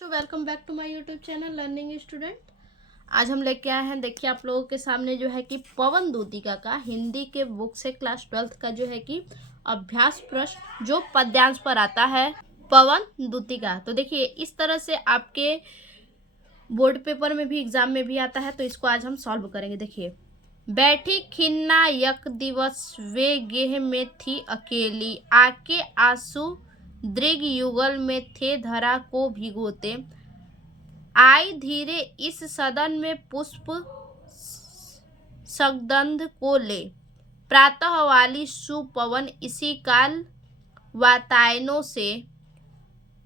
Welcome back to my YouTube channel learning student. आज हम लेके आए हैं, देखिए आप लोगों के सामने जो है कि पवन दूतिका का हिंदी के बुक से क्लास 12th का जो है कि अभ्यास प्रश्न जो पद्यांश पर आता है, पवन दूतिका। तो देखिए इस तरह से आपके बोर्ड पेपर में भी एग्जाम में भी आता है, तो इसको आज हम सॉल्व करेंगे। देखिए, बैठी खिन्ना यक दिवस वे गेह में थी अकेली, आके आंसू दृग युगल में थे धरा को भिगोते, आई धीरे इस सदन में पुष्प सगंध को ले, प्रातः वाली सुपवन इसी काल वातायनों से,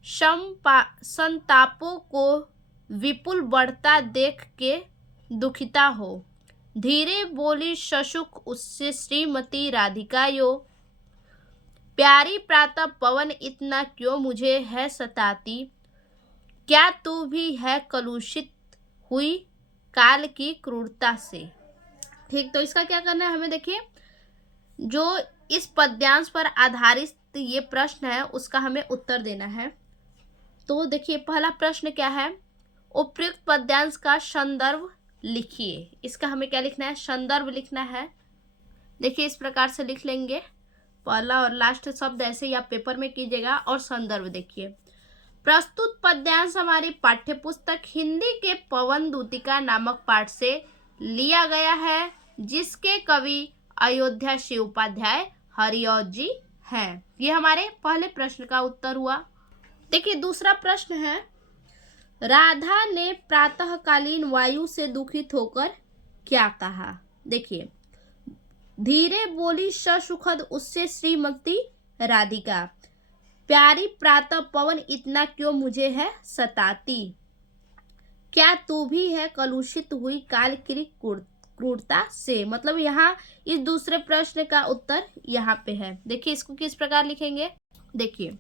संतापों को विपुल बढ़ता देख के दुखिता हो, धीरे बोली सशुक उससे श्रीमती राधिका यो, प्यारी प्रातः पवन इतना क्यों मुझे है सताती, क्या तू भी है कलुषित हुई काल की क्रूरता से। ठीक, तो इसका क्या करना है हमें, देखिए जो इस पद्यांश पर आधारित ये प्रश्न है उसका हमें उत्तर देना है। तो देखिए पहला प्रश्न क्या है, उपयुक्त पद्यांश का संदर्भ लिखिए। इसका हमें क्या लिखना है, संदर्भ लिखना है। देखिए इस प्रकार से लिख लेंगे, पहला और लास्ट शब्द ऐसे ही आप पेपर में कीजिएगा। और संदर्भ देखिए, प्रस्तुत पद्यांश हमारी पाठ्यपुस्तक हिंदी के पवन दूतिका नामक पाठ से लिया गया है, जिसके कवि अयोध्या शिव उपाध्याय हरिऔध जी हैं। ये हमारे पहले प्रश्न का उत्तर हुआ। देखिए दूसरा प्रश्न है, राधा ने प्रातःकालीन वायु से दुखित होकर क्या कहा। देखिए, धीरे बोली ससुखद उससे श्रीमती राधिका, प्यारी प्रातः पवन इतना क्यों मुझे है सताती, क्या तू भी है कलुषित हुई काल की क्रूरता से। मतलब यहाँ इस दूसरे प्रश्न का उत्तर यहाँ पे है। देखिए इसको किस प्रकार लिखेंगे, देखिए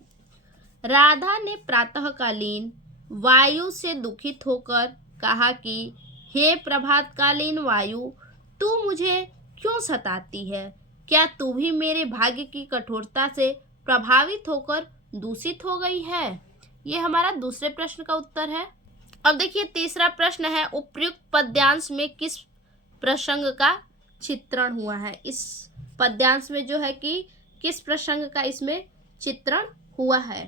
राधा ने प्रातःकालीन वायु से दुखित होकर कहा कि हे प्रभातकालीन वायु, तू मुझे क्यों सताती है, क्या तू भी मेरे भाग्य की कठोरता से प्रभावित होकर दूषित हो गई है। ये हमारा दूसरे प्रश्न का उत्तर है। अब देखिए तीसरा प्रश्न है, उपयुक्त पद्यांश में किस प्रसंग का चित्रण हुआ है। इस पद्यांश में जो है कि किस प्रसंग का इसमें चित्रण हुआ है।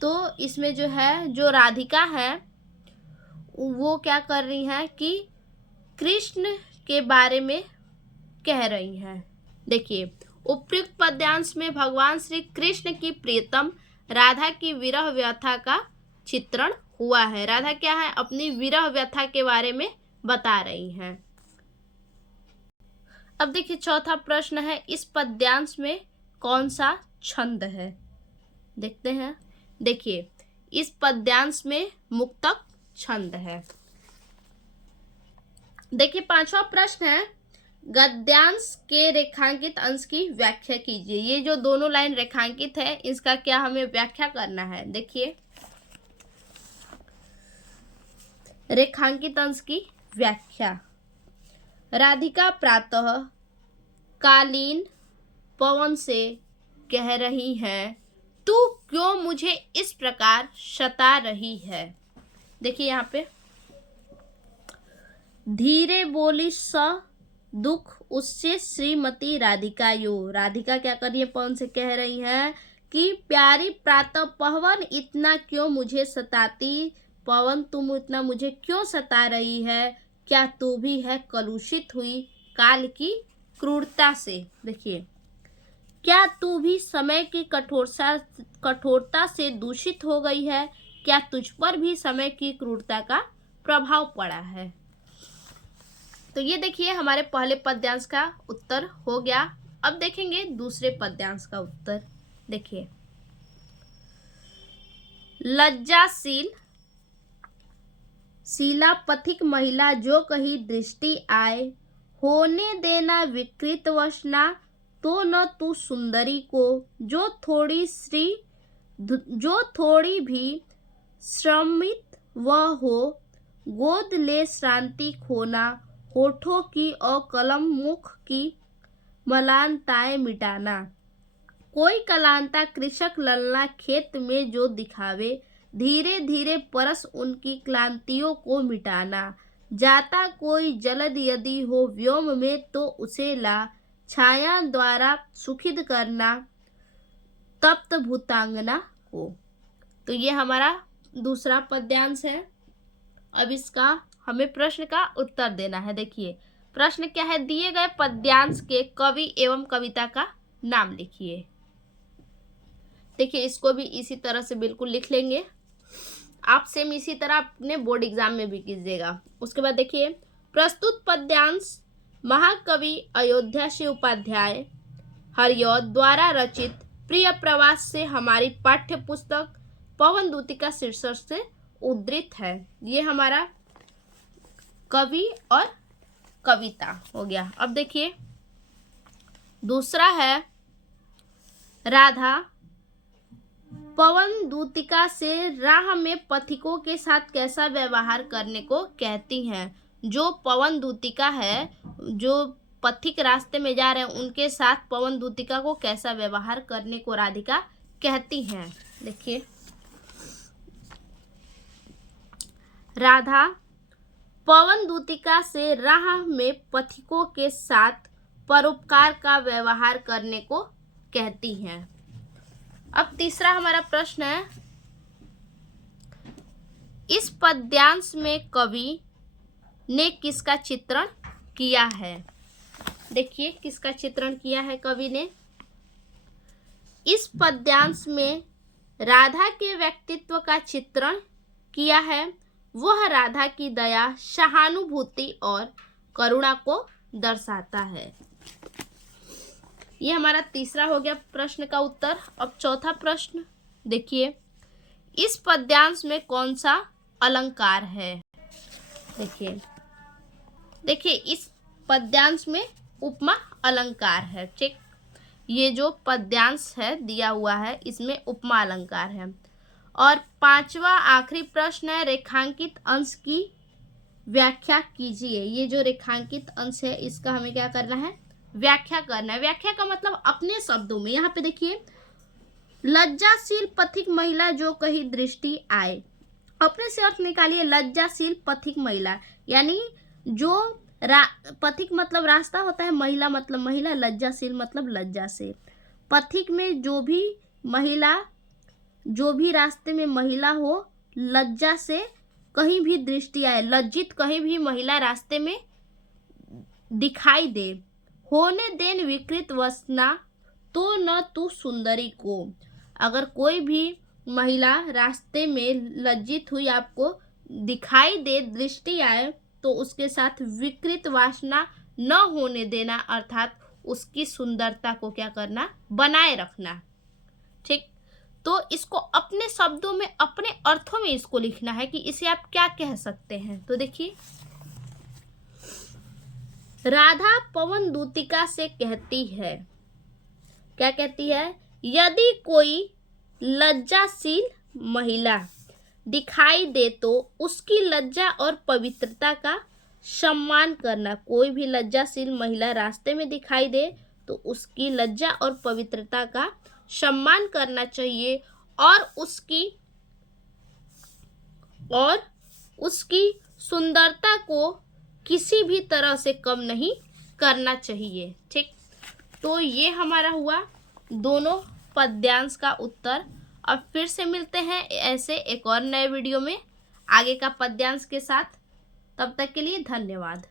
तो इसमें जो है, जो राधिका है वो क्या कर रही हैं कि कृष्ण के बारे में कह रही हैं। देखिए उपयुक्त पद्यांश में भगवान श्री कृष्ण की प्रियतम राधा की विरह व्यथा का चित्रण हुआ है। राधा क्या है, अपनी विरह व्यथा के बारे में बता रही हैं। अब देखिए चौथा प्रश्न है, इस पद्यांश में कौन सा छंद है, देखते हैं। देखिए इस पद्यांश में मुक्तक छंद है। देखिए पांचवा प्रश्न है, गद्यांश के रेखांकित अंश की व्याख्या कीजिए। ये जो दोनों लाइन रेखांकित है इसका क्या हमें व्याख्या करना है। देखिए रेखांकित अंश की व्याख्या, राधिका प्रातः कालीन पवन से कह रही है, तू क्यों मुझे इस प्रकार सता रही है। देखिए यहाँ पे धीरे बोली स दुख उससे श्रीमती राधिका यो, राधिका क्या कर रही है, पवन से कह रही है कि प्यारी प्रातः पवन इतना क्यों मुझे सताती, पवन तुम इतना मुझे क्यों सता रही है, क्या तू भी है कलुषित हुई काल की क्रूरता से। देखिए, क्या तू भी समय की कठोरता से दूषित हो गई है, क्या तुझ पर भी समय की क्रूरता का प्रभाव पड़ा है। तो ये देखिए हमारे पहले पद्यांश का उत्तर हो गया। अब देखेंगे दूसरे पद्यांश का उत्तर। देखिए, लज्जाशील शीला पथिक महिला जो कहीं दृष्टि आए, होने देना विकृत वसना तो न तू सुंदरी को, जो थोड़ी भी श्रमित वह हो, गोद ले श्रांति खोना, होठों की और कलम मुख की मलानताएं मिटाना, कोई कलांता कृषक ललना खेत में जो दिखावे, धीरे धीरे परस उनकी क्लांतियों को मिटाना। जाता कोई जलद यदि हो व्योम में तो उसे ला, छाया द्वारा सुखित करना तप्त भूतांगना को। तो ये हमारा दूसरा पद्यांश है। अब इसका हमें प्रश्न का उत्तर देना है। देखिए प्रश्न क्या है, दिए गए पद्यांश के कवि एवं कविता का नाम लिखिए। देखिए इसको भी इसी तरह से बिल्कुल लिख लेंगे, आप सेम इसी तरह अपने बोर्ड एग्जाम में भी कीजिएगा। उसके बाद देखिए, प्रस्तुत पद्यांश महाकवि अयोध्या से उपाध्याय हरिऔध द्वारा रचित प्रिय प्रवास से हमारी पाठ्य पुस्तक पवन दूतिका शीर्षक से उद्धृत है। ये हमारा कवि और कविता हो गया। अब देखिए दूसरा है, राधा पवन दूतिका से राह में पथिकों के साथ कैसा व्यवहार करने को कहती हैं। जो पवन दूतिका है, जो पथिक रास्ते में जा रहे हैं, उनके साथ पवन दूतिका को कैसा व्यवहार करने को राधिका कहती हैं। देखिए, राधा पवन दूतिका से राह में पथिकों के साथ परोपकार का व्यवहार करने को कहती हैं। अब तीसरा हमारा प्रश्न है, इस पद्यांश में कवि ने किसका चित्रण किया है। देखिए किसका चित्रण किया है कवि ने। इस पद्यांश में राधा के व्यक्तित्व का चित्रण किया है। वह राधा की दया, सहानुभूति और करुणा को दर्शाता है। ये हमारा तीसरा हो गया प्रश्न का उत्तर। अब चौथा प्रश्न देखिए, इस पद्यांश में कौन सा अलंकार है। देखिए इस पद्यांश में उपमा अलंकार है। ठीक, ये जो पद्यांश है दिया हुआ है इसमें उपमा अलंकार है। और पांचवा आखिरी प्रश्न है, रेखांकित अंश की व्याख्या कीजिए। ये जो रेखांकित अंश है इसका हमें क्या करना है, व्याख्या करना है। व्याख्या का मतलब अपने शब्दों में। यहाँ पे देखिए, लज्जाशील पथिक महिला जो कहीं दृष्टि आए, अपने से अर्थ निकालिए। लज्जाशील पथिक महिला यानी जो पथिक मतलब रास्ता होता है, महिला मतलब महिला, लज्जाशील मतलब लज्जा से। पथिक में जो भी महिला, जो भी रास्ते में महिला हो, लज्जा से कहीं भी दृष्टि आए, लज्जित कहीं भी महिला रास्ते में दिखाई दे, होने देन विकृत वसना तो न तू सुंदरी को। अगर कोई भी महिला रास्ते में लज्जित हुई आपको दिखाई दे, दृष्टि आए, तो उसके साथ विकृत वासना न होने देना, अर्थात उसकी सुंदरता को क्या करना, बनाए रखना। ठीक, तो इसको अपने शब्दों में, अपने अर्थों में इसको लिखना है कि इसे आप क्या कह सकते हैं। तो देखिए, राधा पवन दूतिका से कहती है, क्या कहती है, यदि कोई लज्जाशील महिला दिखाई दे तो उसकी लज्जा और पवित्रता का सम्मान करना। कोई भी लज्जाशील महिला रास्ते में दिखाई दे तो उसकी लज्जा और पवित्रता का सम्मान करना चाहिए और उसकी सुंदरता को किसी भी तरह से कम नहीं करना चाहिए। ठीक, तो ये हमारा हुआ दोनों पद्यांश का उत्तर। अब फिर से मिलते हैं ऐसे एक और नए वीडियो में आगे का पद्यांश के साथ। तब तक के लिए धन्यवाद।